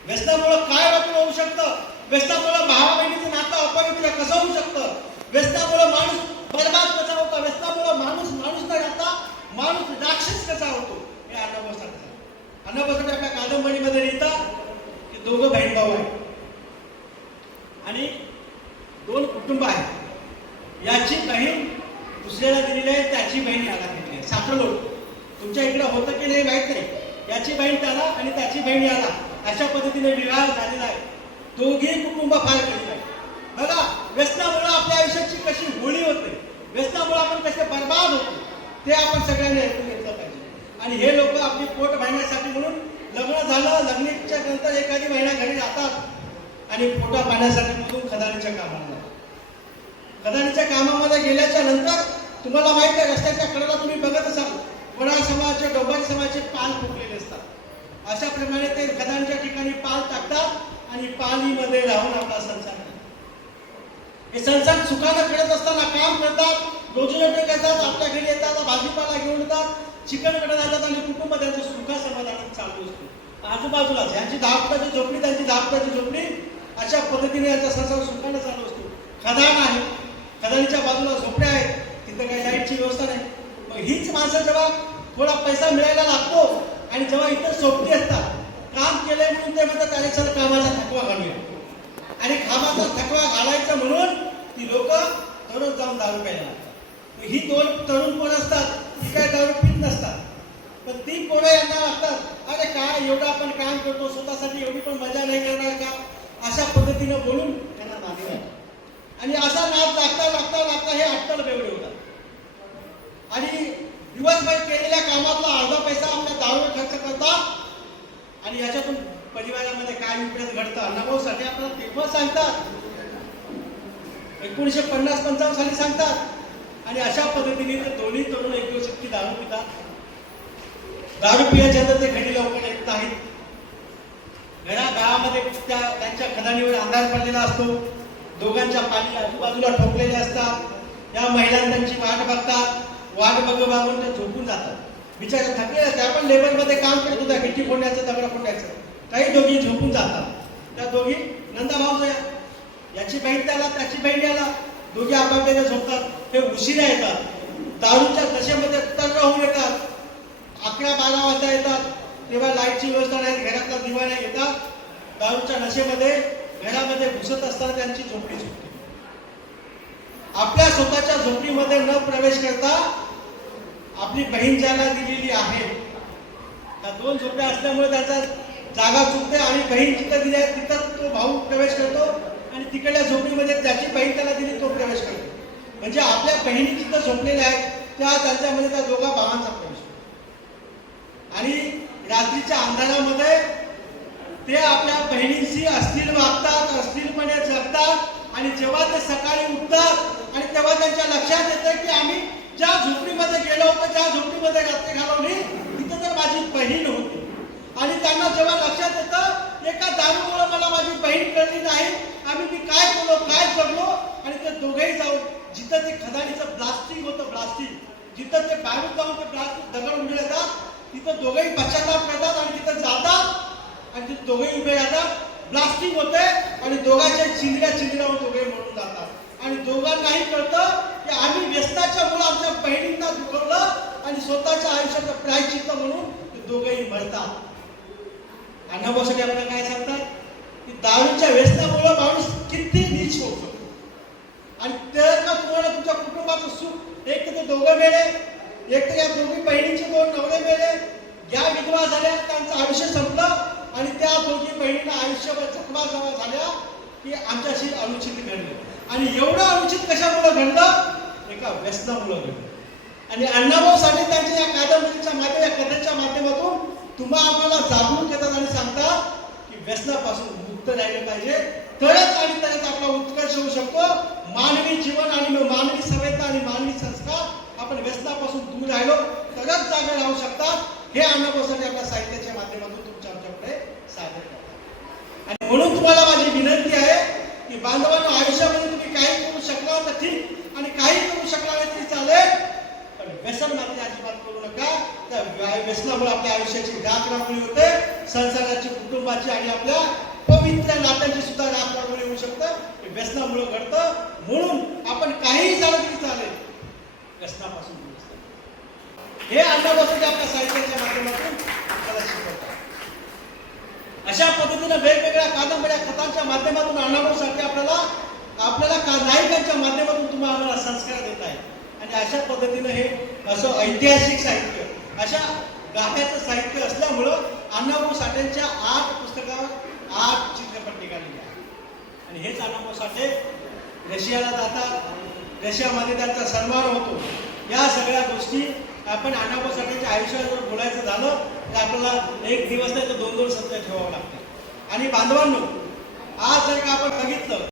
व्यसनामुळं काय वाटून होऊ शकतं, व्यसनामुळं भावा बहिणीचं नातं अपवित्र कसं होऊ शकतं, व्यसनामुळं माणूस बरबाद कसा होता, व्यसनामुळं माणूस न राहता माणूस राक्षस कसा होतो, हे अण्णाभाऊ साठे. अण्णाभाऊ साठे आपल्या कादंबरीमध्ये लिहितात की दोघं बहीण भाऊ आहेत आणि 2 कुटुंब आहेत. याची बहीण दुसऱ्याला दिलेली आहे, त्याची बहीण याला दिलेली आहे. साखरलो तुमच्या इकडे होतं की नाही माहित नाही. याची बहीण त्याला आणि त्याची बहीण याला अशा पद्धतीने विवाह झालेला आहे. दोघी कुटुंब फार गरीब आहे. बघा व्यसनामुळे आपल्या आयुष्याची कशी होळी होते, व्यसनामुळे आपण कसे बर्बाद होतो ते आपण सगळ्यांनी ऐकून घेतलं पाहिजे. आणि हे लोक आपली पोट भरण्यासाठी म्हणून लग्न झालं, लग्नाच्या नंतर एखादी महिना घरी राहतात आणि पोटा पाण्यासाठी म्हणून खदानीच्या कामाला जातात. खदानीच्या कामामध्ये गेल्याच्या नंतर तुम्हाला माहित आहे रस्त्याच्या कडेला तुम्ही बघत असाल वडार समाजाचे, डोंबारी समाजाचे पाल फुटलेले असतात. अशा प्रमाणे ते खदानीच्या ठिकाणी पाल टाकतात आणि पालीमध्ये राहून आपला संसार करतात. हे संसार सुखानं करत असताना काम करतात, रोजीरोटी करतात, आपल्या घरी येतात, भाजीपाला घेऊन येतात, चिकन कडे जातात आणि कुटुंब त्यांचं सुखा समाधानात चालू असतो. आजूबाजूलाच यांची 10 फुटाची झोपडी, त्यांची 10 फुटाची झोपडी, अशा पद्धतीने यांचा संसार सुखानं चालू असतो. खदान आहे, खदानीच्या बाजूला झोपड्या आहेत, तिथं काही लाईटची व्यवस्था नाही. मग हीच माणसं जेव्हा थोडा पैसा मिळायला लागतो आणि जेव्हा इतर सोबती असतात, काम केलंय म्हणून ते म्हणतात अरे चल कामाचा थकवा घालूया, आणि कामाचा थकवा घालायचा म्हणून ती लोक तरुण जाऊन दारू प्यायला लागतात. ही 2 तरुण पोरं असतात, ती काय दारू पीत नसतात, पण ती पोरं यांना लागतात अरे काय एवढं आपण काम करतो स्वतःसाठी एवढी पण मजा नाही करणार का, अशा पद्धतीनं बोलून त्यांना नादी लागतात. आणि असा नाद लागता हे अट्टल बेवडे होतात आणि दिवसभर केलेल्या कामातला अर्धा पैसा आपल्या दारूवर खर्च करतात आणि याच्यातून परिवारामध्ये काय विपरीत घडतं अण्णाभाऊ साठे आपल्याला तेव्हा सांगतात, 1950-55 साली सांगतात. आणि अशा पद्धतीने ते दोन्ही तरुण एक दिवस इतकी दारू पितात. दारू पिण्याच्या नंतर ते घरी लवकर येत नाहीत. गावामध्ये त्यांच्या खदानीवर अंधार पडलेला असतो, दोघांच्या पाणी आजूबाजूला ठोकलेले असतात. या महिलांना त्यांची वाट बघतात, वाट बघून ते झोपून जातात. बिचारा थकलेल्या, त्या पण लेबरमध्ये काम करत होत्या, गिट्टी फोडण्याचं, दगड फोडण्याचं. काही दोघी झोपून जातात. त्या दोघी नंदा भाऊजया, याची बहीण त्याला, त्याची बहीण याला, दोघे आपापल्याला झोपतात. ते उशिरा येतात, दारूच्या नशेमध्ये तर्र होऊन येतात. 11-12 वाजता येतात, तेव्हा लाईटची व्यवस्था नाही, घरातला दिवा नाही, येतात दारूच्या नशेमध्ये घरामध्ये घुसत असताना त्यांची झोपडी सुटते. आपल्या स्वतःच्या झोपडीमध्ये न प्रवेश करता आपली बहीण ज्याला दिलेली आहे, त्या 2 झोपड्या असल्यामुळे त्याचा जागा चुकते आणि बहीण जिथं दिली आहे तिथं तो भाऊ प्रवेश करतो आणि तिकडल्या झोपडीमध्ये त्याची बहीण त्याला दिली तो प्रवेश करतो. म्हणजे आपल्या बहिणी जिथं झोपलेल्या आहेत त्यांच्यामध्ये त्या दोघा भावांचा प्रवेश होतो. आणि रात्रीच्या अंधारामध्ये ते आपल्या बहिणींशी अश्लील वागतात, अश्लीलपणे जगतात आणि जेव्हा ते सकाळी उठतात आणि तेव्हा त्यांच्या लक्षात येतं की आम्ही ज्या झोपडीमध्ये गेलो होतो, ज्या झोपडीमध्ये रात्री घालवली तिथं तर माझी बहीण होती. आणि त्यांना जेव्हा लक्षात येतं एका दारूमुळे मला माझी बहीण कळली नाही, मी काय केलो, काय जगलो, आणि ते दोघेही जाऊन जिथं ते खदानीचं ब्लास्टिंग होतं, ब्लास्टिंग जिथं ते बाहेरून जाऊन ते ब्लास्टिंग दगड उडले जातात, तिथं दोघेही पश्चाताप करतात आणि तिथं जातात आणि तिथे दोघेही उभे राहतात. ब्लास्टिंग होते आणि दोघांच्या चिंद्र्यावर दोघे मरून जातात आणि दोघांनाही कळतं की आम्ही व्यसनाच्या मुळे आमच्या बहिणींना दुखवलं आणि स्वतःच्या आयुष्याचं प्रायश्चित्त म्हणून ते दोघेही मरतात. अण्णाभाऊ साठे आपल्याला काय सांगतात की दारूच्या व्यसनामुळे माणूस किती नीच होऊ शकतो आणि त्याला तुम्हाला तुमच्या कुटुंबाचं सुख एक तर ते दोघं मेले, एक तर या दोघी बहिणींचे 2 नवरे मेले, या विधवा झाल्या, त्यांचं आयुष्य संपलं आणि त्या दोघी बहिणींना आयुष्यभर जखमा झाल्या की आमच्याशी अनुचित घडलं. आणि एवढं अनुचित कशामुळे घडलं? एका व्यसनामुळे घडलं. आणि अण्णाभाऊ साठे त्यांच्या या कादंबरीच्या माध्यमातून, या कथेच्या माध्यमातून तुम्हा आम्हाला जागरूक करतात आणि सांगतात की व्यसनापासून मुक्त राहिलं पाहिजे, तरच आणि तरच आपला उत्कर्ष होऊ शकतो. मानवी जीवन आणि मानवी संवेदना आणि मानवी संस्कार आपण व्यसनापासून दूर राहिलो तरच जागे राहू शकतात. हे अण्णाभाऊ साठे आपल्या साहित्याच्या माध्यमातून आमच्याकडे सादर करतात. आणि म्हणून तुम्हाला माझी विनंती आहे की बांधवांनो, आयुष्यामध्ये तुम्ही काही करू शकला तर ठीक, आणि काही करू शकला नाही तरी चालेल, पण व्यसन मात्र अजिबात करू नका. त्या व्यसनामुळे आपल्या आयुष्याची राखराखोळी होते, संसाराची, कुटुंबाची आणि आपल्या पवित्र नात्यांची सुद्धा राखराखोळी होऊ शकतं. हे व्यसनामुळे घडतं. म्हणून आपण काही झालं तरी चालेल, व्यसनापासून दूर असतो. हे अण्णाभाऊ साठे आपल्या साहित्याच्या माध्यमातून आपल्याला शिकवतात. अशा पद्धतीने वेगवेगळ्या कादंबऱ्या, कथांच्या माध्यमातून अण्णाभाऊ साठे आपल्याला नायकांच्या माध्यमातून तुम्हाला आम्हाला संस्कार देत आहे. आणि अशा पद्धतीनं हे असं ऐतिहासिक साहित्य, अशा गाथ्याचं साहित्य असल्यामुळं अण्णाभाऊ साठेंच्या 8 पुस्तकावर 8 चित्रपट निघालेले आहेत. आणि हेच अण्णाभाऊ साठे रशियाला जातात, रशियामध्ये त्यांचा सन्मान होतो. या सगळ्या गोष्टी आपण अण्णाभाऊ साठेंच्या आयुष्यावर बोलायचं झालं तर आपल्याला एक दिवस नाही तर 2-2 सत्र ठेवावं लागतं. आणि बांधवांनो, आज जर का आपण बघितलं